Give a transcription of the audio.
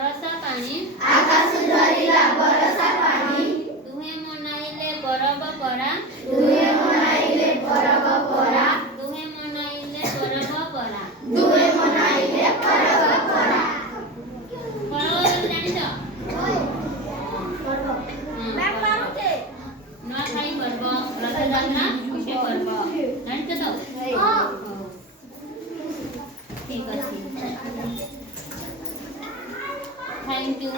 बरसा पानी आकाशु धरिला बरसा पानी तुहे मनाइले परब परा दुहे मनाइले परब परा तुहे मनाइले परब परा दुहे मनाइले परब परा परब जानिछ मैम मारुते नुआखाई पर्व रथयात्रा मुख्य पर्व जानिछ त हां ठीक अछि थैंक यू।